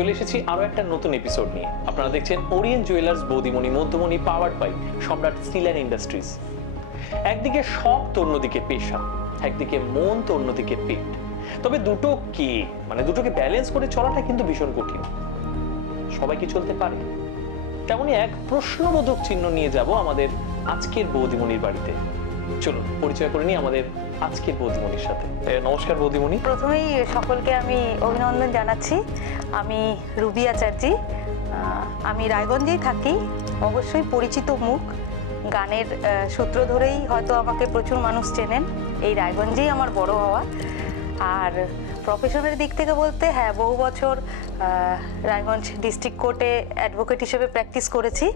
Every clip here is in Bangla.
চলে এসেছি আরো একটা নতুন এপিসোড নিয়ে। আপনারা দেখছেন ওরিয়েন্ট জুয়েলার্স বৌদিমণি মধ্যমণি পাওয়ার্ড বাই সম্রাট স্টিল অ্যান্ড ইন্ডাস্ট্রিজ। একদিকে শখ তো অন্যদিকে পেশা, একদিকে মন তো অন্যদিকে পেট। তবে দুটো কি দুটোকে ব্যালেন্স করে চলাটা কিন্তু ভীষণ কঠিন। সবাই কি চলতে পারে? তেমনই এক প্রশ্নবোধক চিহ্ন নিয়ে যাব আমাদের আজকের বৌদিমণির বাড়িতে। চলুন পরিচয় করে নিই আমাদের আজকের বৌদিমণির সাথে। নমস্কার বৌদিমণি। প্রথমেই সকলকে আমি অভিনন্দন জানাচ্ছি। আমি রুবি আচার্যি, আমি রায়গঞ্জেই থাকি। অবশ্যই পরিচিত মুখ, গানের সূত্র ধরেই হয়তো আমাকে প্রচুর মানুষ চেনেন। এই রায়গঞ্জেই আমার বড় হওয়া। আর প্রফেশনের দিক থেকে বলতে হ্যাঁ, বহু বছর রায়গঞ্জ ডিস্ট্রিক্ট কোর্টে অ্যাডভোকেট হিসেবে প্র্যাকটিস করেছি।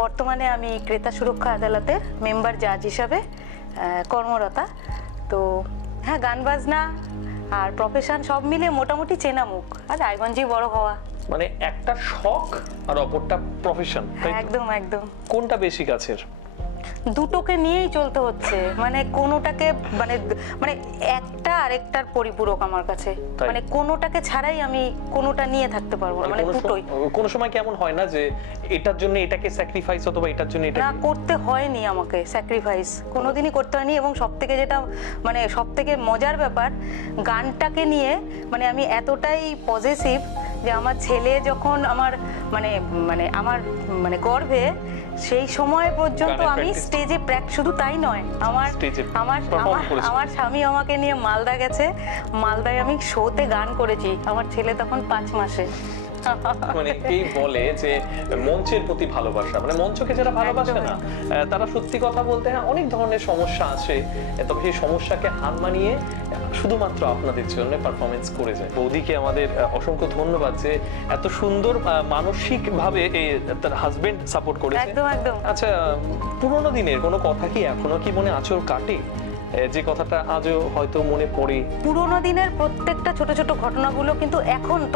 বর্তমানে আমি ক্রেতা সুরক্ষা আদালতের মেম্বার জাজ হিসাবে কর্মরতা। তো হ্যাঁ, গান বাজনা আর প্রফেশন সব মিলে মোটামুটি চেনা মুখ, আর রায়গঞ্জেই বড় হওয়া। মানে একটা শখ আর অপরটা প্রফেশন। একদম একদম। কোনটা বেশি কাছের? দুটোকে নিয়েই চলতে হচ্ছে, কোনোটাকে মানে একটা আরেকটার পরিপূরক আমার কাছে। কোনোটাকে ছাড়াই আমি কোনোটা নিয়ে থাকতে পারবো না, দুটোই। কোনো সময় কেমন হয় না যে এটার জন্য এটাকে স্যাক্রিফাইস অথবা এটার জন্য এটা না, করতে হয়নি আমাকে স্যাক্রিফাইস, কোনোদিনই করতে হয়নি। এবং সবথেকে যেটা সবথেকে মজার ব্যাপার, গানটাকে নিয়ে আমি এতটাই পজেসিভ যে আমার ছেলে যখন আমার আমার গর্ভে, সেই সময় পর্যন্ত আমি স্টেজে শুধু তাই নয়, আমার স্বামী আমাকে নিয়ে মালদা গেছে, মালদায় আমি শোতে গান করেছি। আমার ছেলে তখন 5 মাসে। এই বলে যে মঞ্চের প্রতি ভালোবাসা, মঞ্চকে যারা ভালোবাসে না তারা সত্যি কথা বলতে অনেক ধরনের সমস্যা আছে, তবে সেই সমস্যাকে হার মানিয়ে শুধুমাত্র আপনাদের জন্য পারফরমেন্স করে যায়। বৌদিকে আমাদের অসংখ্য ধন্যবাদ যে এত সুন্দর মানসিক ভাবে তার হাজবেন্ড সাপোর্ট করেছে। একদম একদম। আচ্ছা, পুরোনো দিনের কোনো কথা কি এখনো কি মনে আঁচড় কাটে, যে কথাটা আজও হয়তো মনে পড়ে? পুরোনো দিনের প্রত্যেকটা ছোট ছোট ঘটনাগুলো কিন্তু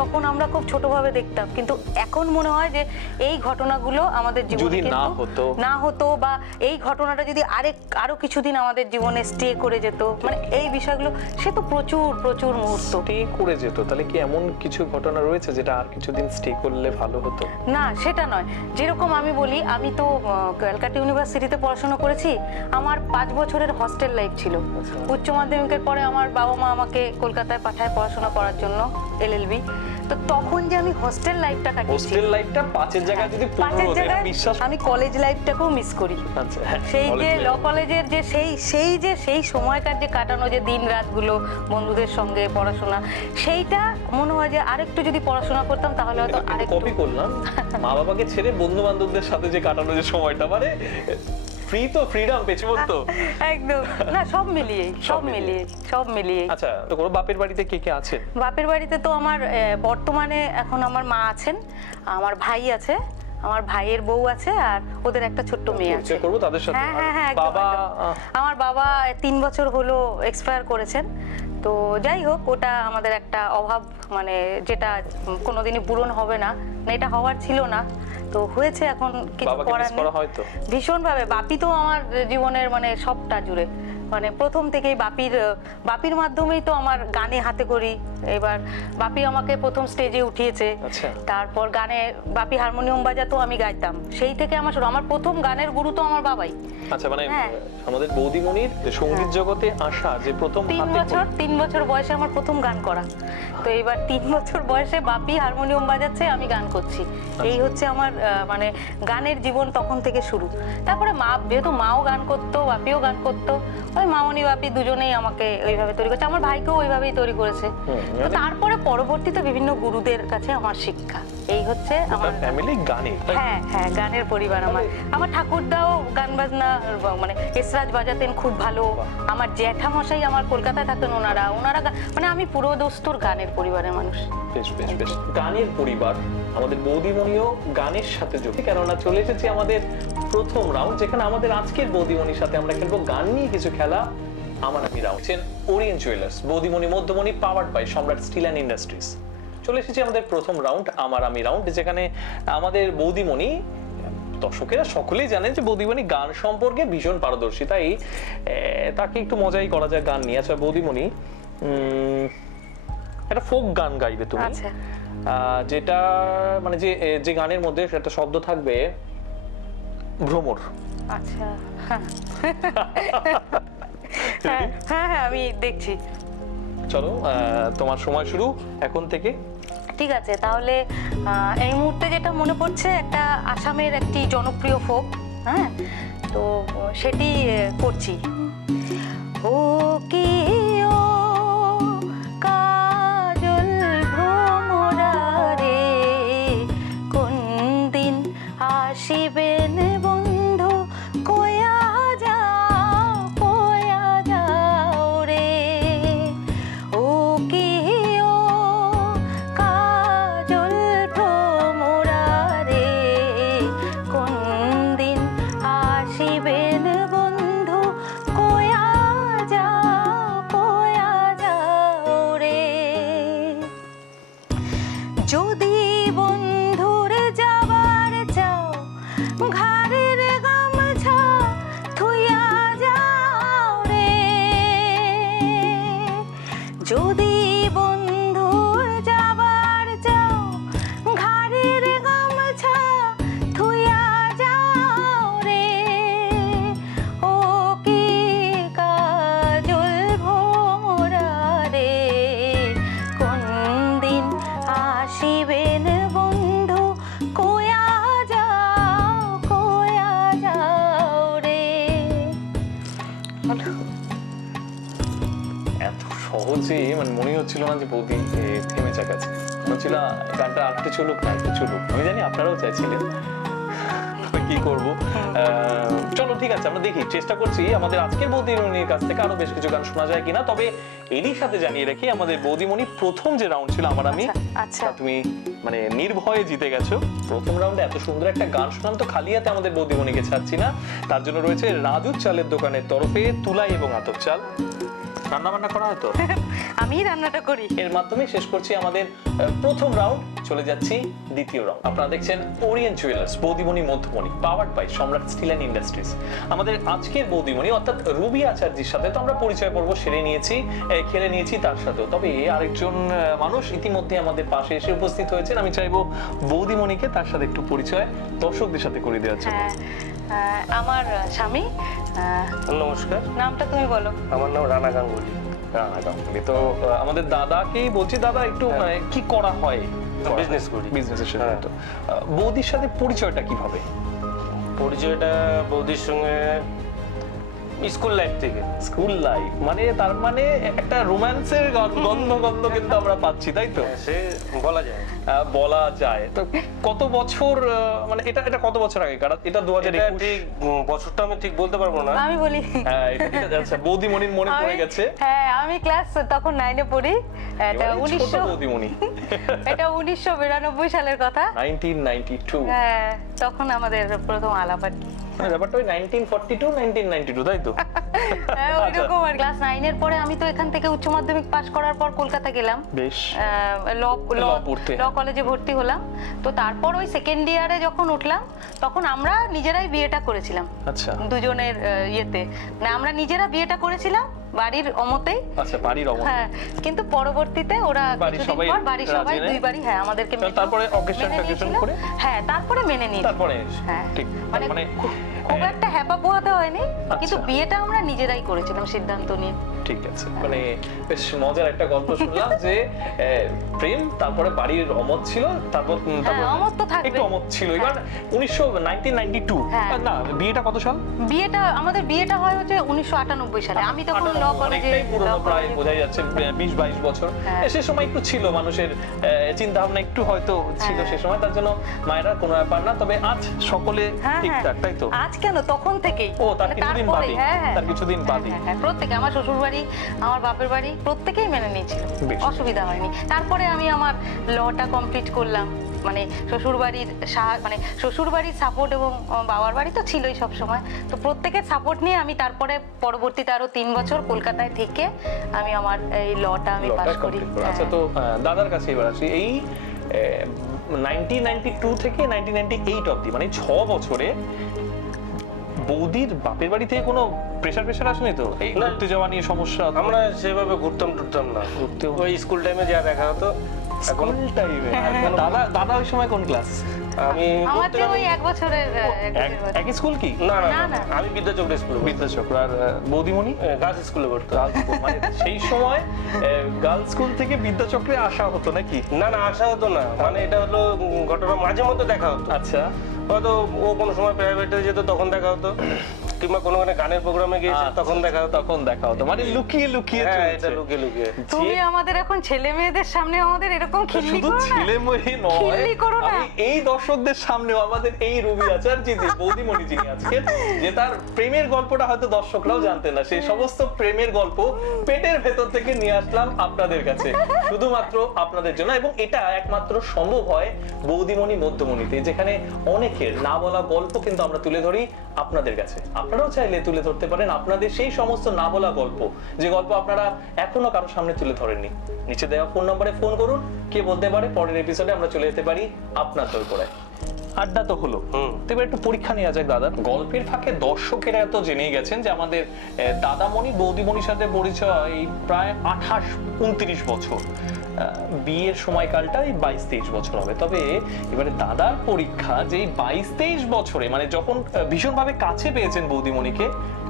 তখন আমরা খুব ছোটভাবে দেখতাম, কিন্তু এখন মনে হয় যে এই ঘটনাগুলো আমাদের জীবনে না হতো, বা এই ঘটনাটা যদি আরো কিছুদিন আমাদের জীবনে স্টে করে যেত, এই বিষয়গুলো, সে তো প্রচুর প্রচুর মুহূর্ত স্টে করে যেত। তাহলে কি এমন কিছু ঘটনা রয়েছে যেটা আর কিছুদিন স্টে করলে ভালো হতো? না, সেটা নয়। যেরকম আমি বলি, আমি তো ক্যালকাটা ইউনিভার্সিটিতে পড়াশোনা করেছি। আমার 5 বছরের হস্টেল লাইফ ছিল। উচ্চ মাধ্যমিকের পরে আমার বাবা মা আমাকে কলকাতায় পাঠায় পড়াশোনা করার জন্য, LLB। তো তখন যে আমি হস্টেল লাইফটা কাটিয়েছি, হস্টেল লাইফটা 5-এর জায়গায় যদি 15 দেয়, বিশ্বাস আমি কলেজ লাইফটাকেও মিস করি। আচ্ছা, সেই যে ল কলেজের যে সেই সময়কার যে কাটানো যে দিন রাতগুলো বন্ধুদের সঙ্গে পড়াশোনা, সেইটা মনে হয় যে আরেকটু যদি পড়াশোনা করতাম তাহলে হয়তো আরেকটু। কপি করলাম মা বাবাকে ছেড়ে বন্ধু বান্ধবদের সাথে যে কাটানো যে সময়টা, ফ্রিডম পেয়েছি বলতো। একদম না, সব মিলিয়ে। আচ্ছা, তো কোনো বাপের বাড়িতে কে কে আছেন? বাপের বাড়িতে তো আমার বর্তমানে এখন আমার মা আছেন, আমার ভাই আছে, আমার ভাইয়ের বউ আছে, আর ওদের একটা ছোট্ট মেয়ে আছে। করব তাদের সাথে। হ্যাঁ, বাবা, আমার বাবা 3 বছর হলো এক্সপায়ার করেছেন। তো যাই হোক, ওটা আমাদের একটা অভাব, যেটা কোনোদিনই পূরণ হবে না, এটা হওয়ার ছিল না, তো হয়েছে। এখন কিছু করার নেই। ভীষণভাবে বাপি তো আমার জীবনের সবটা জুড়ে, প্রথম থেকেই বাপির মাধ্যমেই তো আমার গানে হাতে করি। এবার বাপি আমাকে প্রথম স্টেজে উঠিয়েছে, তারপর গানে বাপি হারমোনিয়াম বাজাতো, আমি গাইতাম। সেই থেকে আমার প্রথম গানের গুরু তো আমার বাবাই। আচ্ছা, আমাদের বৌদিমণির সঙ্গীত জগতে আসা যে প্রথম 3 বছর বয়সে আমার প্রথম গান করা। তো এবার 3 বছর বয়সে বাপি হারমোনিয়াম বাজাচ্ছে, আমি গান করছি। এই হচ্ছে আমার গানের জীবন তখন থেকে শুরু। তারপরে যেহেতু মাও গান করতো, বাপিও গান করতো, ওই মামনি বাপি দুজনেই আমাকে ওইভাবে তৈরি করেছে, আমার ভাইকেও ওইভাবেই তৈরি করেছে। তো তারপরে পরবর্তীতে বিভিন্ন গুরুদের কাছে আমার শিক্ষা। এই হচ্ছে আমার ফ্যামিলি গানে। হ্যাঁ, গানের পরিবার। আমার ঠাকুরদাও গান বাজনা এসরাজ বাজাতেন খুব ভালো। আমার জ্যাঠামশাই আমার কলকাতায় থাকেন, ওনারা আমি পুরো দস্তুর গানের পরিবারের মানুষ। বেশ গানের পরিবার। আমাদের বৌদিমণিও গানের সাথে যুক্ত, কেননা চলে এসেছি আমাদের প্রথম রাউন্ড, যেখানে আমাদের আজকের বৌদিমণির সাথে আমরা খেলবো গান নিয়ে কিছু খেলা। আমার আমি রাউন্ড ওরিয়েন্ট জুয়েলার্স বৌদিমণি মধ্যমণি পাওয়ার্ড বাই সম্রাট স্টিল অ্যান্ড ইন্ডাস্ট্রিজ। চলে এসেছি আমাদের প্রথম রাউন্ড, আমার আমি রাউন্ড, যেখানে আমাদের বৌদিমণি, দর্শকেরা সকলেই জানেন যে বৌদিমণি গান সম্পর্কে ভীষণ পারদর্শী, তাই তাকে একটু মজাই করা যায় গান নিয়ে। আচ্ছা বৌদিমণি, একটা ফোক গান গাইবে তুমি। যেটা মানে যে যে গানের মধ্যে সেটা শব্দ থাকবে ভ্রমর। আচ্ছা, হ্যাঁ হ্যাঁ হ্যাঁ আমি দেখছি। চলো তোমার সময় শুরু এখন থেকে। ঠিক আছে, তাহলে এই মুহূর্তে যেটা মনে পড়ছে একটা আসামের একটি জনপ্রিয় ফোক, হ্যাঁ, তো সেটি করছি। ও কি ও কাজল ভ্রমরা রে, কোন দিন আসিবেন বন্ধু, কয়া যাও রে। ও কি ও কাজল ভ্রমরা রে, কোন দিন আসিবেন বন্ধু, কয়া যাও রে। যদি বন্ধুরে যাবার চাও, ঘাড়ের গামছা থুইয়া যাও রে। যদি বন্ধুর যাবার চাও, ঘাড়ের গামছা থুইয়া যাও রে। ও কি কাজল ভ্রমরা রে, কোন দিন আসিবেন বন্ধু, কয়া যাও রে। এত সহজে মানে মনে হচ্ছিল না যে বৌদি থেমে যাচ্ছে, মনে হচ্ছিল গানটা আরেকটু চলুক না একটু চলুক। আমি জানি আপনারাও চাইছিলেন, কি করব। চলো ঠিক আছে, আমরা দেখি, চেষ্টা করছি আমাদের আজকের বৌদিমণির কাছ থেকে আরো বেশ কিছু গান শোনা যায় কিনা। তবে এরই সাথে জানিয়ে রাখি আমাদের বৌদিমণি প্রথম যে রাউন্ড ছিল আমার আমি, আচ্ছা তুমি মানে নির্ভয়ে জিতে গেছো। প্রথম রাউন্ডে এত সুন্দর একটা গান শোনাম তো খালি হাতে আমাদের বৌদিমণিকে ছাড়ছি না। তার জন্য রয়েছে রাজুর চালের দোকানের তরফে তুলাই এবং আতপ চাল। রান্না বান্না করা হয় তো? আমি রান্নাটা করি। এর মাধ্যমে শেষ করছি আমাদের প্রথম রাউন্ড, চলে যাচ্ছি দ্বিতীয় রাউন্ড। আপনারা দেখছেন ওরিয়েন্ট জুয়েলার্স বৌদিমণি মধ্যমণি, পাওয়ার্ড বাই সম্রাট স্টিল অ্যান্ড ইন্ডাস্ট্রিজ। আমাদের আজকের বৌদিমণি অর্থাৎ রুবি আচার্যির সাথে তো আমরা পরিচয় পর্ব সেরে নিয়েছি, খেলে নিয়েছি তার সাথেও। তবে আরেকজন মানুষ ইতিমধ্যে আমাদের পাশে এসে উপস্থিত হয়েছেন। আমি চাইবো বৌদিমণিকে তার সাথে একটু পরিচয় দর্শকদের সাথে করে দেওয়ার জন্য। আমার স্বামী। নমস্কার, নামটা তুমি বলো। আমার নাম রানা গাঙ্গুলি। রানা গাঙ্গুলি। তো আমাদের দাদাকেই বলছি, দাদা একটু কি করা হয়? বিজনেস করি। বিজনেসের সাথে। তো বৌদির সাথে পরিচয়টা কিভাবে? পরিচয়টা বৌদির সঙ্গে স্কুল লাইফ থেকে। স্কুল লাইফ মানে তার মানে একটা রোম্যান্সের গন্ধ কিন্তু আমরা পাচ্ছি, তাই তো? সে বলা যায়। বলা যায়। তো কত বছর মানে এটা কত বছর আগে? কারণ এটা 2021। ঠিক বছরটা আমি ঠিক বলতে পারবো না। আমি বলি। হ্যাঁ এটা আচ্ছা, বৌদিমণির মনে পড়ে গেছে। হ্যাঁ আমি ক্লাস তখন 9 এ পড়ি। এটা 1900 বৌদিমণি। এটা 1992 সালের কথা। 1992। হ্যাঁ তখন আমাদের প্রথম আলাপ আর কি। মানে ব্যাপারটা ওই 1942 1992 তাই তো? হ্যাঁ ওইরকম। আর ক্লাস 9 এর পরে আমি তো এখান থেকে উচ্চ মাধ্যমিক পাশ করার পর কলকাতা গেলাম, বেশ ল কলেজে ভর্তি হলাম। তো তারপর ওই সেকেন্ড ইয়ারে যখন উঠলাম তখন আমরা নিজেরাই বিয়েটা করেছিলাম। আচ্ছা, দুজনের ইয়েতে মানে আমরা নিজেরা বিয়েটা করেছিলাম বাড়ির অমতেই। আচ্ছা বাড়ির অমতে। হ্যাঁ কিন্তু পরবর্তীতে ওরা কিছুদিন পর বাড়ির সবাই দুই বাড়ি হ্যাঁ আমাদেরকে তারপরে অকেশন করে হ্যাঁ তারপরে মেনে নিয়েছিল। তারপরে হ্যাঁ ঠিক মানে খুব একটা হ্যাপা পোহাতে হয়নি, কিন্তু বিয়েটা আমরা নিজেরাই করেছিলাম সিদ্ধান্ত নিয়ে। ঠিক আছে, মানে বেশ মজার একটা গল্প শুনলাম যে প্রেম, তারপরে বাড়ির অমত ছিল, তারপর অমত তো থাকবে, একটু অমত ছিল। এবার 1992 না, বিয়েটা কত সাল? আমাদের বিয়েটা হয় হচ্ছে 1998 সালে। আমি তখন ল কলেজে, প্রায় বোঝা যাচ্ছে 20-22 বছর। সে সময় একটু ছিল মানুষের চিন্তা ভাবনা একটু হয়তো ছিল সে সময়, তার জন্য মায়েরা কোনো ব্যাপার না। তবে আজ সকলে ঠিকঠাক, তাই তো? আজ কেন, তখন থেকেই। ও তার কিছুদিন বাদে, তার কিছুদিন বাদে প্রত্যেকে, আমার শ্বশুর বাড়ি আমার বাপের বাড়ি প্রত্যেকেই মেনে নিয়েছিল, অসুবিধা হয়নি। তারপরে আমি আমার লটা কমপ্লিট করলাম, মানে শ্বশুর বাড়ির সাপোর্ট এবং বাবার বাড়ি তো ছিলই সব সময়। তো প্রত্যেকের সাপোর্ট নিয়ে আমি তারপরে পরবর্তীতে আরো 3 বছর কলকাতায় থেকে আমি আমার এই লটা আমি পাস করি। আচ্ছা, তো দাদার কাছে এবার আসি। এই 1992 থেকে 1998 অবধি মানে 6 বছরে বৌদির বাপের বাড়ি থেকে কোনো প্রেসার আসেনি তো? এই ঘুরতে যাওয়া নিয়ে সমস্যা? আমরা সেভাবে ঘুরতাম না, ওই স্কুল টাইমে যা দেখা হতো এখন স্কুল টাইমে দাদা দাদা ওই সময় কোন ক্লাস? আমি আমার বলতে চেয়ে গেলে- ওই এক বছরের একই স্কুল কি? না না না, না না। আমি বিদ্যাচক্র স্কুলে বিদ্যাচক্র। আর বৌদিমণি? গার্লস স্কুলে পড়তো। Girls school. মানে সেই সময় গার্লস স্কুল থেকে বিদ্যাচক্রে আসা হতো নাকি? না না আসা হতো না, মানে এটা হলো ঘটনা মাঝে মধ্যে দেখা হতো। আচ্ছা, হয়তো ও কোনো সময় প্রাইভেটে যেত তখন দেখা হতো, কিংবা কোনো গানের প্রোগ্রামে গিয়েছে তখন দেখা হতো। তখন দেখা হতো, মানে লুকিয়ে লুকিয়ে হ্যাঁ চলছে। এটা লুকিয়ে লুকিয়ে। তুমি আমাদের এখন ছেলে মেয়েদের সামনে আমাদের এরকম খিল্লি শুধু করো না। ছেলে মেয়ে নয়, খিল্লি করো না। আমি এই দর্শকদের সামনেও আমাদের এই রবি আচার্যি বৌদিমণি যিনি আজকে, যে তার প্রেমের গল্পটা হয়তো দর্শকরাও জানতেন না, সেই সমস্ত প্রেমের গল্প পেটের ভেতর থেকে নিয়ে আসলাম আপনাদের কাছে শুধুমাত্র আপনাদের জন্য। এবং এটা একমাত্র সম্ভব হয় বৌদিমণি মধ্যমণিতে, যেখানে অনেকের না বলা গল্প কিন্তু আমরা তুলে ধরি আপনাদের কাছে। আপনারাও চাইলে তুলে ধরতে পারেন আপনাদের সেই সমস্ত না বলা গল্প, যে গল্প আপনারা এখনো কারোর সামনে তুলে ধরেননি। নিচে দেওয়া ফোন নম্বরে ফোন করুন, কে বলতে পারে পরের এপিসোডে আমরা চলে যেতে পারি আপনার দোরগোড়ায়। আড্ডা তো হলো, তো এবার একটু পরীক্ষা নেওয়া যাক দাদা। গল্পের ফাঁকে দর্শকেরা এত জেনেই গেছেন যে আমাদের দাদামণি বৌদিমণির সাথে পরিচয় এই প্রায় 28-29 বছর, বিয়ের সময়কালটা এই 22-23 বছর হবে। তবে এবারে দাদার পরীক্ষা যে 22-23 বছরে, মানে যখন ভীষণভাবে কাছে পেয়েছেন বৌদিমণিকে,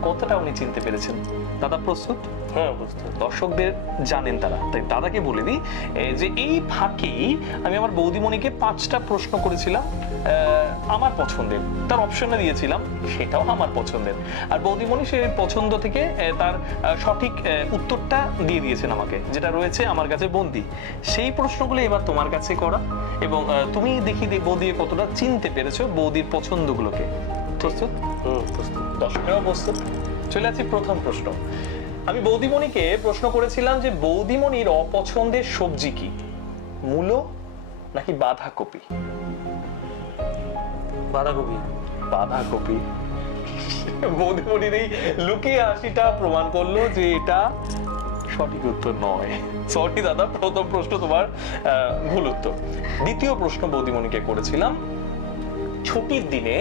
কতটা উনি চিনতে পেরেছেন? দাদা প্রস্তুত? হ্যাঁ বুঝতে। দর্শকদের জানেন তারা, তাই দাদাকে বলে দিই যে এই ফাঁকেই আমি আমার বৌদিমণিকে 5টা প্রশ্ন করেছিলাম আমার পছন্দের, তার অপশনে দিয়েছিলাম সেটাও আমার পছন্দের, আর বৌদিমণি সেই পছন্দ থেকে তার সঠিক উত্তরটা দিয়ে দিয়েছেন আমাকে, যেটা রয়েছে আমার কাছে বন্দি। সেই প্রশ্নগুলো এবার তোমার কাছে করা, এবং তুমি দেখি বৌদি কতটা চিনতে পেরেছো বৌদির পছন্দগুলোকে। প্রস্তুত? প্রস্তুত। দর্শকেরাও প্রস্তুত। চলে আসছি প্রথম প্রশ্ন। আমি বৌদিমণিকে প্রশ্ন করেছিলাম যে বৌদিমণির অপছন্দের সবজি কি, মূলো নাকি বাঁধাকপি? বাঁধাকপি। বাঁধাকপি। বৌদিমণির এই লুকিয়ে হাসিটা প্রমাণ করলো যে এটা সঠিক উত্তর নয়। সরি দাদা, প্রথম প্রশ্ন তোমার ভুল উত্তর। দ্বিতীয় প্রশ্ন বৌদিমণিকে করেছিলাম, ছুটির দিনে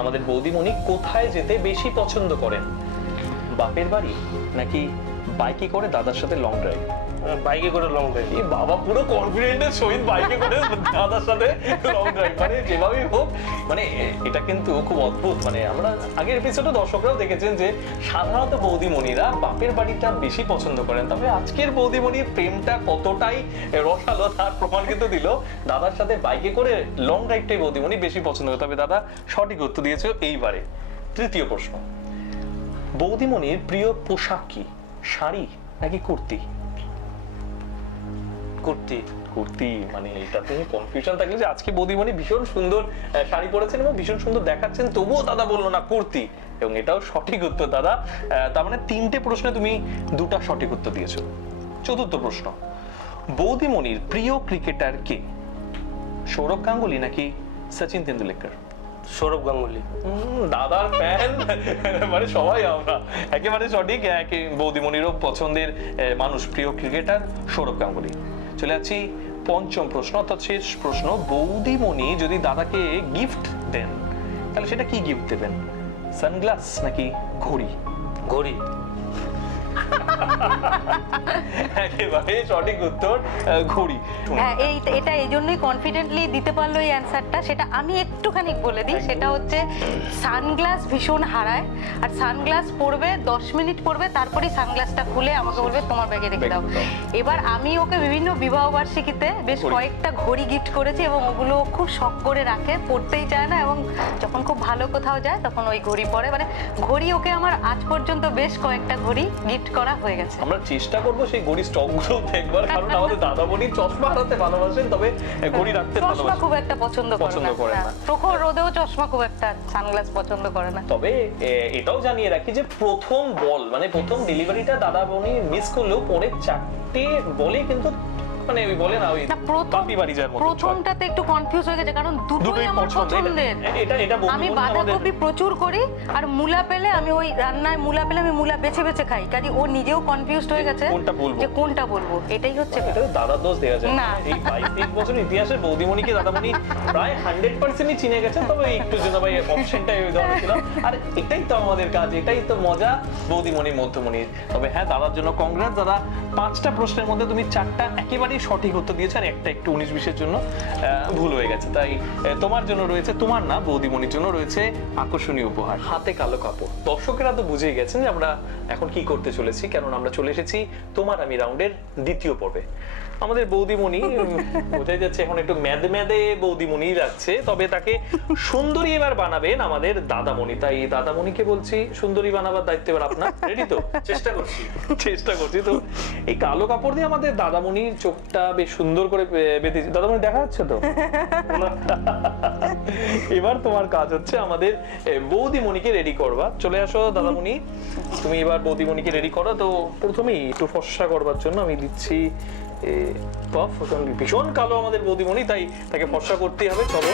আমাদের বৌদিমণি কোথায় যেতে বেশি পছন্দ করেন, বাপের বাড়ি নাকি বাইকে করে দাদার সাথে লং ড্রাইভ? বাইকে করে লং ড্রাইভ। এই বাবা পুরো কনফিডেন্টের সহিত বাইকে করে দাদার সাথে লং ড্রাইভ, মানে যেভাবেই হোক। মানে এটা কিন্তু খুব অদ্ভুত। মানে আমরা আগের এপিসোডে দর্শকরাও দেখেছেন যে সাধারণত বৌদিমণিরা বাপের বাড়িটা বেশি পছন্দ করেন, তবে আজকের বৌদিমণির প্রেমটা কতটাই রসালো তার প্রমাণ কিন্তু দিল। দাদার সাথে বাইকে করে লং ড্রাইভটাই বৌদিমণি বেশি পছন্দ করে। তবে দাদা সঠিক উত্তর দিয়েছে এইবারে। তৃতীয় প্রশ্ন, বৌদিমণির প্রিয় পোশাক কি, শাড়ি নাকি কুর্তি? কুর্তি। কুর্তি। মানে এটা তুমি কনফিউশন থাকলে যে আজকে বৌদিমণি ভীষণ সুন্দর শাড়ি পরেছেন এবং ভীষণ সুন্দর দেখাচ্ছেন, তবুও দাদা বললো না কুর্তি, এবং এটাও সঠিক উত্তর দাদা। তার মানে 3টে প্রশ্নে তুমি 2টা সঠিক উত্তর দিয়েছো। চতুর্থ প্রশ্ন, বৌদিমণির প্রিয় ক্রিকেটার কে, সৌরভ গাঙ্গুলি নাকি সচিন তেন্ডুলকর? সৌরভ গাঙ্গুলি। দাদার ফ্যান, মানে সবাই আমরা একেবারে সঠিক। বৌদিমণিরও পছন্দের মানুষ, প্রিয় ক্রিকেটার সৌরভ গাঙ্গুলি। চলে যাচ্ছি পঞ্চম প্রশ্ন, অর্থাৎ শেষ প্রশ্ন। বৌদিমণি যদি দাদাকে গিফট দেন তাহলে সেটা কি গিফট দেবেন, সানগ্লাস নাকি ঘড়ি? ঘড়ি। একেবারে সঠিক উত্তর, ঘড়ি। হ্যাঁ, এটা এই জন্যই কনফিডেন্টলি দিতে পারলো এই অ্যান্সারটা। সেটা আমি একটুখানি বলে দিই, সেটা হচ্ছে সানগ্লাস ভীষণ হারায়, আর সানগ্লাস পরবে 10 মিনিট পরবে, তারপরেই সানগ্লাসটা খুলে আমাকে বলবে তোমার ব্যাগে রেখে দাও। এবার আমি ওকে বিভিন্ন বিবাহ বার্ষিকীতে বেশ কয়েকটা ঘড়ি গিফট করেছি, এবং ওগুলো খুব শখ করে রাখে, পরতেই চায় না, এবং যখন খুব ভালো কোথাও যায় তখন ওই ঘড়ি পরে। মানে ঘড়ি ওকে আমার আজ পর্যন্ত বেশ কয়েকটা ঘড়ি গিফট করা হয়ে গেছে। আমরা চেষ্টা করবো সেই ঘড়ি স্টক গুলো দেখবার, কারণ আমাদের দাদামণি চশমা হারাতে ভালোবাসেন, তবে ঘড়ি রাখতে চশমা ভালোবাসেন। খুব একটা পছন্দ করে না। প্রখর রোদেও চশমা খুব একটা, সানগ্লাস পছন্দ করে না। তবে এটাও জানিয়ে রাখি যে প্রথম বল, মানে প্রথম ডেলিভারিটা দাদামণি মিস করলেও পরে 4টে বলে কিন্তু, মানে ওই বলে না ওই পাপি বাড়ি যার মতো, প্রথমটাতে একটু কনফিউজ হয়ে গেছে, কারণ দুটোই আমার পছন্দের। এটা আমি বাঁধাকপি প্রচুর করি, আর মূলা পেলে আমি ওই রান্নায় মূলা পেলে আমি মূলা বেছে বেছে খাই, কাজে ও নিজেও কনফিউজড হয়ে গেছে যে কোনটা বলবো। এটাই হচ্ছে এটা দাদার দোষ দেওয়া যায় না। এই 22-23 বছর ইতিহাসে বৌদিমণিকে দাদামণি প্রায় 100%ই চিনে গেছেন, তবে একটু যেন ভাই অপশনটাই ওই ধরনের ছিল। আর এটাই তো আমাদের কাজ, এটাই তো মজা বৌদিমণি মধ্যমণির। তবে হ্যাঁ, দাদার জন্য কংগ্রেস দাদা। 5টা প্রশ্নের মধ্যে তুমি 4টা একেবারে চারবারই সঠিক উত্তর দিয়েছে আর একটা একটু 19-20-এর জন্য ভুল হয়ে গেছে। তাই তোমার জন্য রয়েছে, তোমার না বৌদিমণির জন্য রয়েছে আকর্ষণীয় উপহার, হাতে কালো কাপড়। দর্শকেরা তো বুঝেই গেছেন যে আমরা এখন কি করতে চলেছি, কারণ আমরা চলে এসেছি তোমার আমি রাউন্ডের দ্বিতীয় পর্বে। আমাদের বৌদিমণি বোঝাই যাচ্ছে এখন একটু ম্যাদে বৌদিমণি লাগছে, তবে তাকে সুন্দরী এবার বানাবেন আমাদের দাদামণি। তাই দাদামণিকে বলছি সুন্দরী বানাবার দায়িত্ব এবার আপনার। রেডি তো? চেষ্টা করছি। তো এই কালো কাপড় দিয়ে আমাদের দাদামণির চোখটা বেশ সুন্দর করে বেঁধেছি। দাদামণি দেখা যাচ্ছে তো? এবার তোমার কাজ হচ্ছে আমাদের বৌদিমণিকে রেডি করবা। চলে আসো দাদামণি, তুমি এবার বৌদিমণিকে রেডি করো। তো প্রথমেই একটু ফর্সা করবার জন্য আমি দিচ্ছি ভীষণ কালো আমাদের বৌদিমণি, তাই তাকে ফর্সা করতেই হবে। চলো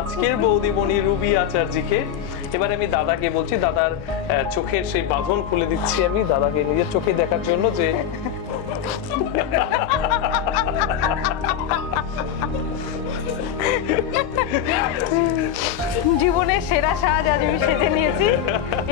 আজকের বৌদিমণি রুবি আচার্যকে এবারে আমি দাদাকে বলছি, দাদার চোখের সেই বাঁধন খুলে দিচ্ছি আমি দাদাকে নিজের চোখে দেখার জন্য যে জীবনের সেরা সাজ আজ আমি সেজে নিয়েছি।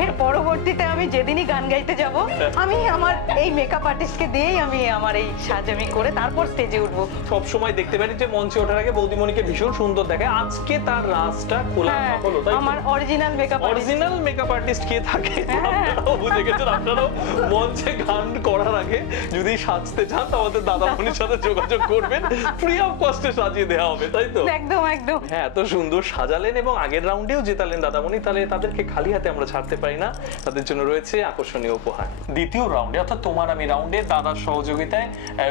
এর পরবর্তীতে আমি যেদিনই গান গাইতে যাব আমি আমার এই মেকআপ আর্টিস্টকে দিয়েই আমি আমার এই সাজ আমি করে তারপর স্টেজে উঠবো। সব সময় দেখতে পারি যে মঞ্চে ওঠার আগে বৌদিমণিকে ভীষণ সুন্দর দেখায়, আজকে তার রাজটা খোলা হলো। তাই আমার অরিজিনাল মেকআপ আর্টিস্ট কে থাকে আপনারাও বুঝে গেছেন। আপনারাও মঞ্চে গান করার আগে যদি সাজতে চান আমাদের দাদামণির সাথে যোগাযোগ করবেন, ফ্রি অফ কস্টে সাজিয়ে দেওয়া হবে। তাই তো? একদম। হ্যাঁ, এত সুন্দর সাজালেন এবং আগের রাউন্ডেও জেতালেন দাদামণি, তাহলে তাদেরকে খালি হাতে আমরা ছাড়তে পারি না। তাদের জন্য রয়েছে আকর্ষণীয় উপহার। দ্বিতীয় রাউন্ডে অর্থাৎ তোমার আমি রাউন্ডে দাদার সহযোগিতায়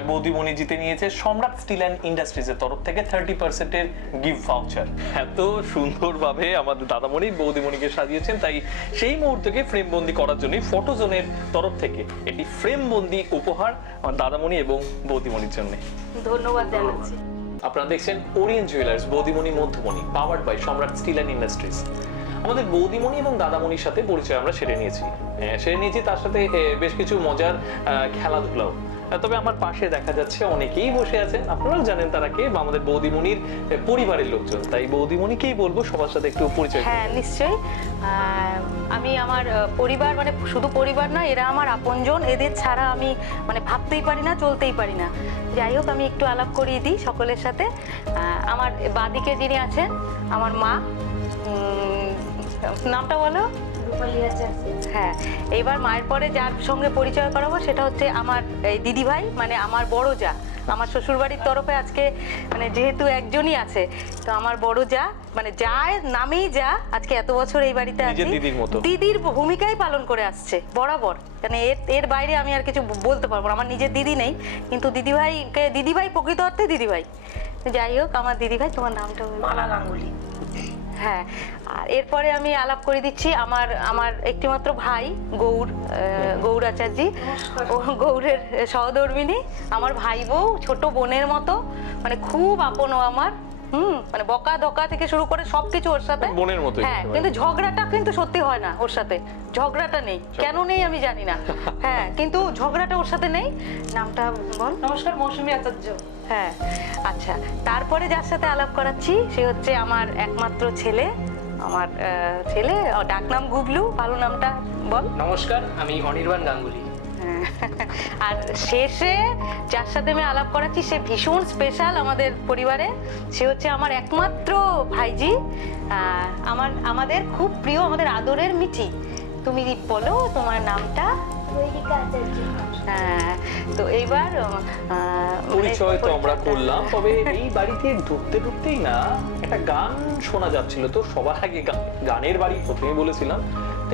বৌদিমণি জিতে নিয়েছে সম্রাট স্টিল অ্যান্ড ইন্ডাস্ট্রিজের তরফ থেকে 30% গিফট ভাউচার। এত সুন্দরভাবে আমাদের দাদামণি বৌদিমণিকে সাজিয়েছেন, তাই সেই মুহূর্তকে ফ্রেম বন্দি করার জন্য ফটোজোনের তরফ থেকে এটি ফ্রেম বন্দি উপহার আমার দাদামণি এবং বৌদিমণির জন্য। ধন্যবাদ জানাচ্ছি। আপনারা দেখছেন ওরিয়েন্ট জুয়েলার্স বৌদিমণি মধ্যমণি পাওয়ার্ড বাই সম্রাট স্টিল অ্যান্ড ইন্ডাস্ট্রিজ। আমাদের বৌদিমণি এবং দাদামণির সাথে পরিচয় আমরা সেরে নিয়েছি, তার সাথে বেশ কিছু মজার খেলাধুলাও। তবে আমার পাশে দেখা যাচ্ছে অনেকেই বসে আছেন, আপনারাও জানেন তারা কে, বা আমাদের বৌদিমণির পরিবারের লোকজন। তাই বৌদিমণিকেই বলবো সবার সাথে একটু পরিচয়। হ্যাঁ, নিশ্চয়ই। আমি আমার পরিবার, মানে শুধু পরিবার না, এরা আমার আপনজন। এদের ছাড়া আমি মানে ভাবতেই পারি না, চলতেই পারি না। যাই হোক, আমি একটু আলাপ করিয়ে দিই সকলের সাথে। আমার বাদিকে যিনি আছেন আমার মা, নামটা বলো? হ্যাঁ, এইবার মায়ের পরে যার সঙ্গে পরিচয় করাবো সেটা হচ্ছে আমার এই দিদিভাই, মানে আমার বড় যা। আমার শ্বশুরবাড়ির তরফে আজকে মানে যেহেতু একজনই আছে, তো আমার বড় যা, মানে যার নামেই যা, আজকে এত বছর এই বাড়িতে আছি, দিদির ভূমিকাই পালন করে আসছে বরাবর। মানে এর বাইরে আমি আর কিছু বলতে পারবো না। আমার নিজের দিদি নেই, কিন্তু দিদিভাই প্রকৃত অর্থে দিদিভাই। যাই হোক, আমার দিদিভাই, তোমার নামটা? মালা গাঙ্গুলি। হ্যাঁ, আর এরপরে আমি আলাপ করে দিচ্ছি আমার একটিমাত্র ভাই গৌর আচার্যি, গৌরের সহধর্মিনী, আমার ভাই বউ, ছোট বোনের মতো, মানে খুব আপন ও আমার। মানে বকা ধকা থেকে শুরু করে সবকিছু ওর সাথে বোনের মতো। হ্যাঁ, কিন্তু ঝগড়াটা কিন্তু সত্যি হয় না ওর সাথে, ঝগড়াটা নেই, কেন নেই আমি জানি না। হ্যাঁ, কিন্তু ঝগড়াটা ওর সাথে নেই। নামটা বল? নমস্কার, মৌসুমী আচার্য। হ্যাঁ, আচ্ছা। তারপরে যার সাথে আলাপ করাচ্ছি সে হচ্ছে আমার একমাত্র ছেলে, আমার ছেলে, ডাকনাম গুবলু। ভালো নামটা বল? নমস্কার, আমি অনির্বাণ গাঙ্গুলি। আর শেষে যার সাথে আমি আলাপ করাচ্ছি সে ভীষণ স্পেশাল আমাদের পরিবারে, সে হচ্ছে আমার একমাত্র ভাইজি, আমাদের খুব প্রিয়, আমাদের আদরের মিঠি। তুমি বলো তোমার নামটা? তো এইবার পরিচয় তো আমরা করলাম, তবে এই বাড়িতে ঢুকতেই না একটা গান শোনা যাচ্ছিল। তো সবার আগে গানের বাড়ি প্রথমেই বলেছিলাম,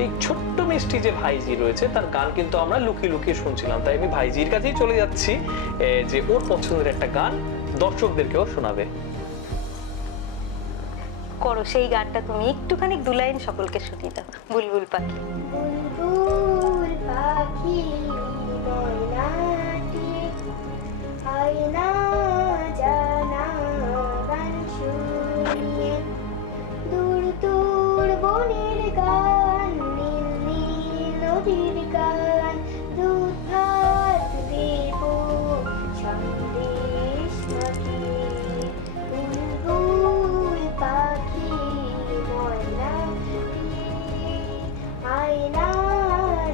এই ছোট্ট মিষ্টি যে ভাইজি রয়েছে তার গান কিন্তু আমরা লুকিয়ে লুকিয়ে শুনছিলাম। তাই আমি ভাইজির কাছেই চলে যাচ্ছি যে ওর পছন্দের একটা গান দর্শকদেরকেও শোনাবে। করো সেই গানটা তুমি একটুখানি দু লাইন সকলকে শুনিয়ে দাও। বুলবুল পাখি। বুলবুল পাখি ময়নাটি আয়না জানা গান শুনিয়ে দূর দূর বনের গান নীল নীল নদীর গান দুধ ভাত দেব সন্দেশ মাখিয়ে বুলবুল পাখি ময়নাটি আয়না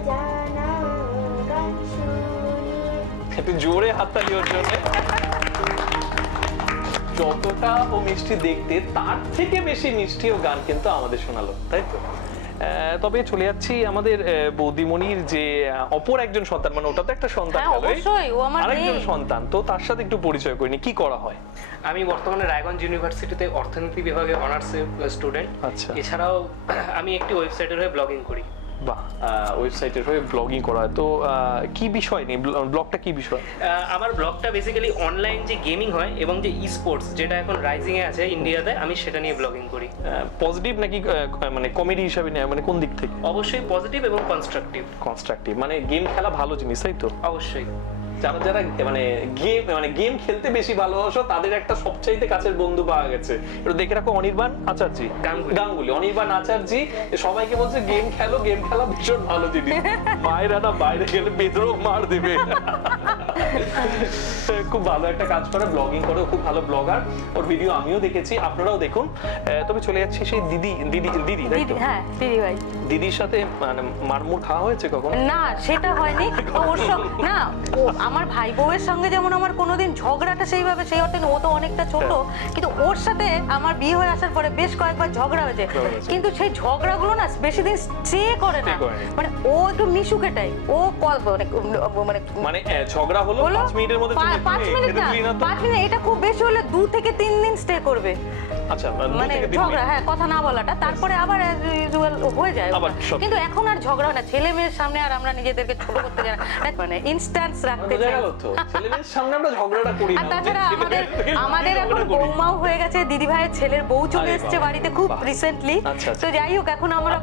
জানা গান শুনিয়ে। একটু জোরে হাততালি ওর জন্য। যতটা ও মিষ্টি দেখতে তার থেকে বেশি মিষ্টি ও গান কিন্তু আমাদের শোনালো, তাই তো? তবে চলে যাচ্ছি আমাদের বৌদিমণির যে অপর একজন সন্তান, মানে ওটা তো একটা সন্তান হ্যাঁ, গেল, অবশ্যই, ও আমার আরেকজন মেয়ে। সন্তান, তো তার সাথে একটু পরিচয় করিনি, কি করা হয়? আমি বর্তমানে রায়গঞ্জ ইউনিভার্সিটিতে অর্থনীতি বিভাগে অনার্স স্টুডেন্ট। আচ্ছা। এছাড়াও আমি একটি ওয়েবসাইটের হয়ে ব্লগিং করি। বাহ, ওয়েবসাইটের হয়ে ব্লগিং করা হয়, তো কি বিষয় নিয়ে ব্লগটা, কি বিষয়? আমার ব্লগটা বেসিক্যালি অনলাইন যে গেমিং হয় এবং যে ই স্পোর্টস যেটা এখন রাইজিং এ আছে ইন্ডিয়াতে, আমি সেটা নিয়ে ব্লগিং করি। পজিটিভ নাকি মানে কমেডি হিসাবে নেয়, মানে কোন দিক থেকে? অবশ্যই পজিটিভ এবং কনস্ট্রাকটিভ। কনস্ট্রাকটিভ, মানে গেম খেলা ভালো জিনিস, তাই তো? অবশ্যই। যারা যারা মানে গেম খেলতে বেশি ভালোবাসো তাদের একটা সবচাইতে কাছের বন্ধু পাওয়া গেছে। এটা দেখে রাখো, অনির্বাণ আচার্যি, গাঙ্গুলি, অনির্বাণ আচার্যি সবাইকে বলছে গেম খেলো, গেম খেলা ভীষণ ভালো জিনিস, মায়েরা না বাইরে গেলে বেদরক মার দেবে। খুব ভালো একটা কাজ করে, ব্লগিং করে, খুব ভালো ব্লগার, ওর ভিডিও আমিও দেখেছি, আপনারাও দেখুন। তবে চলে যাচ্ছি সেই দিদি, তাই তো? হ্যাঁ, দিদি ভাই। দিদির সাথে মানে মারমুর খাওয়া হয়েছে কখন? না, সেটা হয়নি। ওর সঙ্গে না, আমার ভাই বউয়ের সঙ্গে যেমন আমার কোনোদিন ঝগড়াটা সেইভাবে সেই অর্থে ও তো অনেকটা ছোট, কিন্তু ওর সাথে আমার বিয়ে হয়ে আসার পরে বেশ কয়েকবার ঝগড়া হয়েছে, কিন্তু সেই ঝগড়াগুলো না বেশি দিন স্টে করে না, মানে ও একটু মিশুকে টাইপ, ও মানে ঝগড়া হলো 5 মিনিটের মধ্যে 5 মিনিট না, 5 মিনিট, এটা খুব বেশি হলে 2 থেকে 3 দিন স্টে করবে। আচ্ছা, মানে ঝগড়া, হ্যাঁ, কথা না বলাটা, তারপরে আবার অ্যাজ ইউজুয়াল হয়ে যায়। কিন্তু এখন আর ঝগড়া হয় না, ছেলে মেয়ের সামনে আর আমরা নিজেদেরকে ছোট করতে যাই না, মানে ইনস্ট্যান্স রাখতে চাই। ছেলে মেয়ের সামনে আমরা ঝগড়াটা করি না। আর তাছাড়া আমাদের এখন বৌমাও হয়ে গেছে, দিদি ভাইয়ের ছেলের বউ চলে এসেছে বাড়িতে খুব রিসেন্টলি। তো যাই হোক, এখন আমরা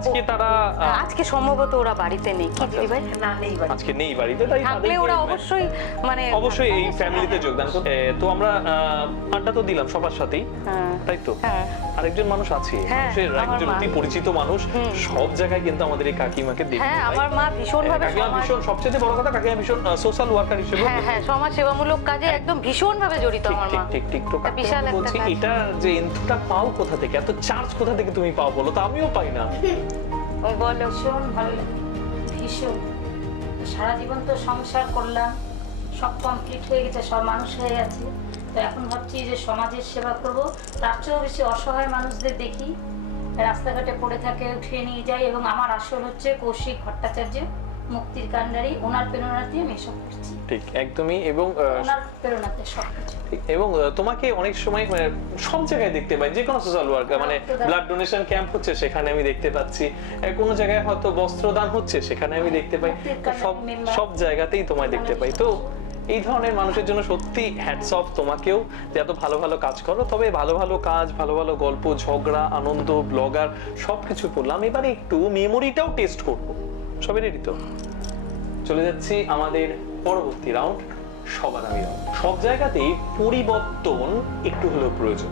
আজকে সম্ভবত ওরা বাড়িতে নেই, কি দিদি ভাই? না, নেই বাড়িতে, আজকে নেই বাড়িতে, তাই থাকলে ওরা অবশ্যই মানে অবশ্যই এই ফ্যামিলিতে যোগদান করতে। তো আমরা আড্ডা তো দিলাম সবার সাথেই, তাই তো? আরেকজন মানুষ আছে, মানুষের একজন অতি পরিচিত মানুষ, সব জায়গায় কিন্তু আমাদের এই কাকিমাকে দেখি। হ্যাঁ, আমার মা ভীষণ ভাবে, সবচেয়ে বড় কথা, কাকিমা ভীষণ সোশ্যাল ওয়ার্কার হিসেবে, হ্যাঁ, সমাজ সেবামূলক কাজে একদম ভীষণ ভাবে জড়িত আমার মা। ঠিক। তো বিশাল একটা বলছি, কাজ। এটা যে ইনপুটটা পাও কোথা থেকে, এত চার্জ কোথা থেকে তুমি পাও বলো তো? আমিও পাই না। বলো। ভীষণ ভালো লাগে, ভীষণ। সারা জীবন তো সংসার করলাম, সব কমপ্লিট হয়ে গেছে, সব মানুষ হয়ে গেছে, তো এখন ভাবছি যে সমাজের সেবা করব। তার চেয়েও বেশি অসহায় মানুষদের দেখি রাস্তাঘাটে পড়ে থাকে, উঠিয়ে নিয়ে যাই, এবং আমার আসল হচ্ছে কৌশিক ভট্টাচার্য, মুক্তির কান্ডারি, ওনার প্রেরণাতে আমি এসব করছি। ঠিক, একদমই। এবং ওনার প্রেরণাতে সবকিছু। এবং তোমাকে অনেক সময় মানে সব জায়গায় দেখতে পাই, যে কোনো সোশ্যাল ওয়ার্কার, মানে ব্লাড ডোনেশন ক্যাম্প হচ্ছে সেখানে আমি দেখতে পাচ্ছি, কোনো জায়গায় হয়তো বস্ত্রদান হচ্ছে সেখানে আমি দেখতে পাই, সব জায়গাতেই তোমায় দেখতে পাই। তো এই ধরনের মানুষের জন্য সত্যি হ্যাটস অফ তোমাকেও, যে এত ভালো ভালো কাজ করো। তবে ভালো ভালো কাজ, ভালো ভালো গল্প, ঝগড়া, আনন্দ, ব্লগার সবকিছু করলাম, এবারে একটু মেমোরিটাও টেস্ট করবো। সবাই রেডি তো? চলে যাচ্ছি আমাদের পরবর্তী রাউন্ড, সবার আমি রাউন্ড। সব জায়গাতেই পরিবর্তন একটু হলেও প্রয়োজন,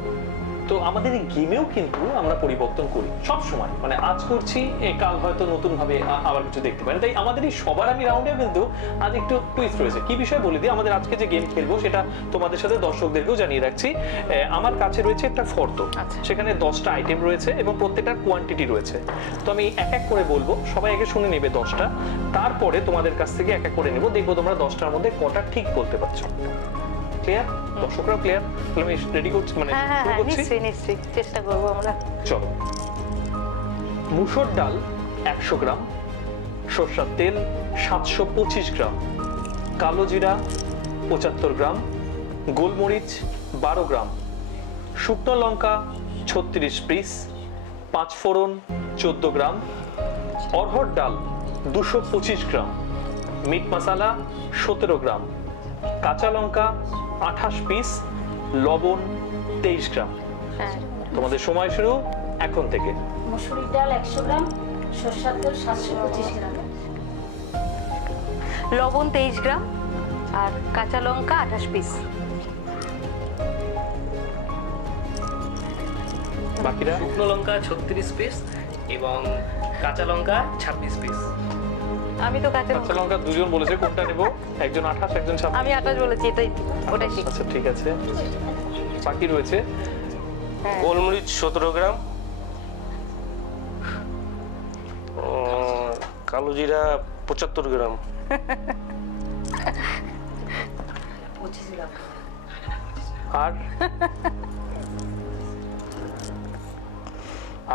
তো আমাদের এই গেমেও কিন্তু আমরা পরিবর্তন করি সব সময়, মানে আজ করছি, কাল হয়তো নতুন ভাবে আবার কিছু দেখতে পারি। তাই আমাদের এই সবার আমি রাউন্ডেও কিন্তু আজ একটু টুইস্ট রয়েছে। কি বিষয় বলে দিই, আমাদের আজকে যে গেম খেলবো সেটা তোমাদের সাথে দর্শকদেরকেও জানিয়ে রাখছি। আমার কাছে রয়েছে একটা ফর্দ, সেখানে 10টা আইটেম রয়েছে এবং প্রত্যেকটার কোয়ান্টিটি রয়েছে। তো আমি এক এক করে বলবো, সবাই আগে শুনে নেবে 10টা, তারপরে তোমাদের কাছ থেকে এক এক করে নেবো, দেখবো তোমরা 10টার মধ্যে কটা ঠিক বলতে পারছো। ক্লিয়ার? দর্শকরাও ক্লিয়ার? আমি রেডি করছি, মানে শুরু করছি। নিশ্চয়ই চেষ্টা করবো আমরা। চলো। মুসুর ডাল 100 গ্রাম, সরষের তেল 725 গ্রাম, কালো জিরা 75 গ্রাম, গোলমরিচ 12 গ্রাম, শুকনো লঙ্কা 36 পিস, 5 ফোড়ন 14 গ্রাম, অরহর ডাল 225 গ্রাম, মিট মশলা 17 গ্রাম, কাঁচা লঙ্কা 28 পিস, লবণ 23 গ্রাম। তোমাদের সময় শুরু এখন থেকে। মুসুরির ডাল 100 গ্রাম, সরষের তেল 725 গ্রাম, লবণ 23 গ্রাম আর কাঁচা লঙ্কা 28 পিস। বাকিরা শুকনো লঙ্কা 36 পিস এবং কাঁচা লঙ্কা 26 পিস। আমি তো কাঁচা কাঁচা লঙ্কা দুজন বলেছে, কোনটা নেব? একজন 28, একজন 26। আমি 28 বলেছি, এটাই ওটাই ঠিক। আচ্ছা ঠিক আছে। বাকি রয়েছে হ্যাঁ। গোলমরিচ 17 গ্রাম, কালো জিরা 75 গ্রাম, 25 গ্রাম। আর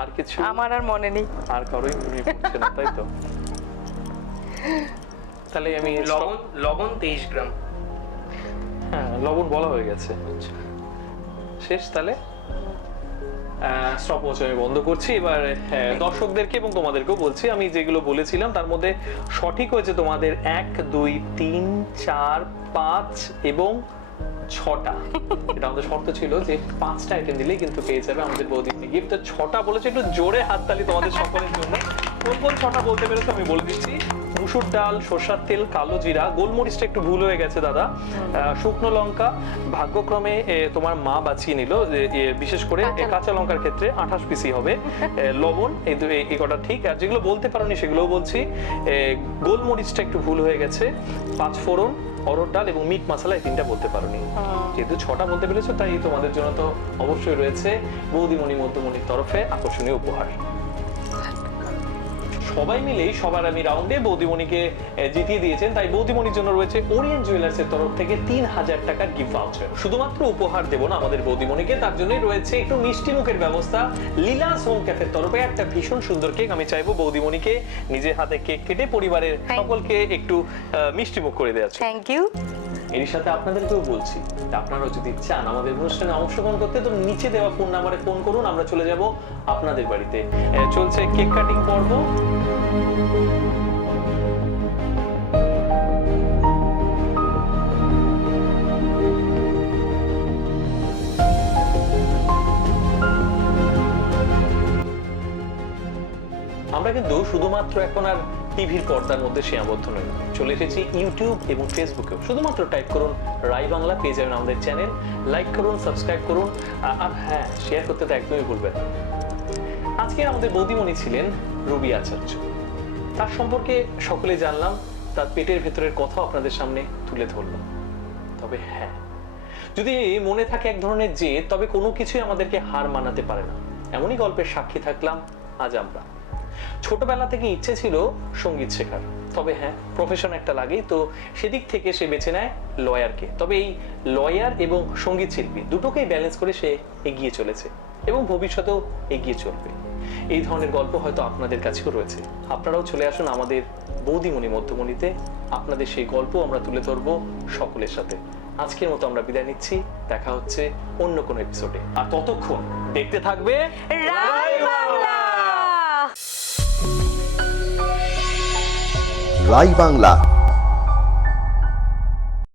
আর কিছু? আমার আর মনে নেই। আর কারোই মনে পড়ছে না, তাই তো? তাহলে আমি লবণ 23 গ্রাম। হ্যাঁ, লবণ বলা হয়ে গেছে। শেষ তাহলে? স্টপ ওয়াচ আমি বন্ধ করছি। এবার দর্শকদেরকে এবং তোমাদেরকেও বলছি, আমি যেগুলো বলেছিলাম তার মধ্যে সঠিক হয়েছে তোমাদের 1, 2, 3, 4, 5 এবং 6টা। এটা আমাদের শর্ত ছিল যে 5টা আইটেম দিলেই কিন্তু পেয়ে যাবে আমাদের বৌদিকে গিফট। তো 6টা বলেছে, একটু জোরে হাততালি তোমাদের সকলের জন্য। কোন কোন 6টা বলতে পেরেছো আমি বলে দিচ্ছি। মুসুর ডাল, সরষের তেল, কালো জিরা, গোলমরিচটা একটু ভুল হয়ে গেছে দাদা, শুকনো লঙ্কা ভাগ্যক্রমে তোমার মা বাঁচিয়ে নিল, বিশেষ করে কাঁচা লঙ্কার ক্ষেত্রে 28 পিসি হবে, লবণ এই কটা ঠিক। আর যেগুলো বলতে পারোনি সেগুলোও বলছি। গোলমরিচটা একটু ভুল হয়ে গেছে, 5 ফোড়ন, অরহর ডাল এবং মিট মশলা, এই 3টা বলতে পারোনি। যেহেতু 6টা বলতে পেরেছো, তাই তোমাদের জন্য তো অবশ্যই রয়েছে বৌদিমণি মধ্যমণির তরফে আকর্ষণীয় উপহার। সবাই মিলেই সবার আমি রাউন্ডে বৌদিমণিকে জিতিয়ে দিয়েছেন, তাই বৌদিমণির জন্য রয়েছে ওরিয়েন্ট জুয়েলার্স এর তরফ থেকে 3000 টাকার গিফট ভাউচার। শুধুমাত্র উপহার দেব না আমাদের বৌদিমণিকে, তার জন্যই রয়েছে একটু মিষ্টি মুখের ব্যবস্থা। লীলাস হোম ক্যাফের তরফে একটা ভীষণ সুন্দর কেক। আমি চাইবো বৌদিমণিকে নিজের হাতে কেক কেটে পরিবারের সকলকে একটু মিষ্টি মুখ করে দেওয়া। Thank you. এর সাথে আপনাদেরকেও বলছি, আপনারাও যদি চান আমাদের অনুষ্ঠানে অংশগ্রহণ করতে, তো নিচে দেওয়া ফোন নাম্বারে ফোন করুন, আমরা চলে যাব আপনাদের বাড়িতে। চলছে কেক কাটিং পর্ব। আমরা কিন্তু শুধুমাত্র এখন আর টিভির পর্দার মধ্যে সীমাবদ্ধ নই, চলে এসেছি ইউটিউব এবং ফেসবুকেও। শুধুমাত্র টাইপ করুন রাই বাংলা, পেয়ে যাবেন আমাদের চ্যানেল। লাইক করুন, সাবস্ক্রাইব করুন, আর হ্যাঁ, শেয়ার করতে তো একদমই ভুলবেন না। আজকে আমাদের বৌদিমণি ছিলেন রুবি আচার্য। তার সম্পর্কে সকলে জানলাম, তার পেটের ভেতরের কথা আপনাদের সামনে তুলে ধরলাম। তবে হ্যাঁ, যদি মনে থাকে এক ধরনের জেদ, তবে কোনো কিছুই আমাদেরকে হার মানাতে পারে না। এমনই গল্পের সাক্ষী থাকলাম আজ আমরা। ছোটবেলা থেকে ইচ্ছে ছিল সঙ্গীত শেখার, তবে হ্যাঁ, প্রফেশন একটা লাগেই, তো সেদিক থেকে সে বেছে নেয় লয়ারকে। তবে এই লয়ার এবং সঙ্গীত শিল্পী দুটোকেই ব্যালেন্স করে সে এগিয়ে চলেছে এবং ভবিষ্যতেও এগিয়ে চলবে। এই ধরনের গল্প হয়তো আপনাদের কাছেও রয়েছে। আপনারাও চলে আসুন আমাদের বৌদিমণি মধ্যমণিতে, আপনাদের সেই গল্প আমরা তুলে ধরবো সকলের সাথে। আজকের মতো আমরা বিদায় নিচ্ছি, দেখা হচ্ছে অন্য কোনো এপিসোডে। আর ততক্ষণ দেখতে থাকবে রাই বাংলা। রাই বাংলা।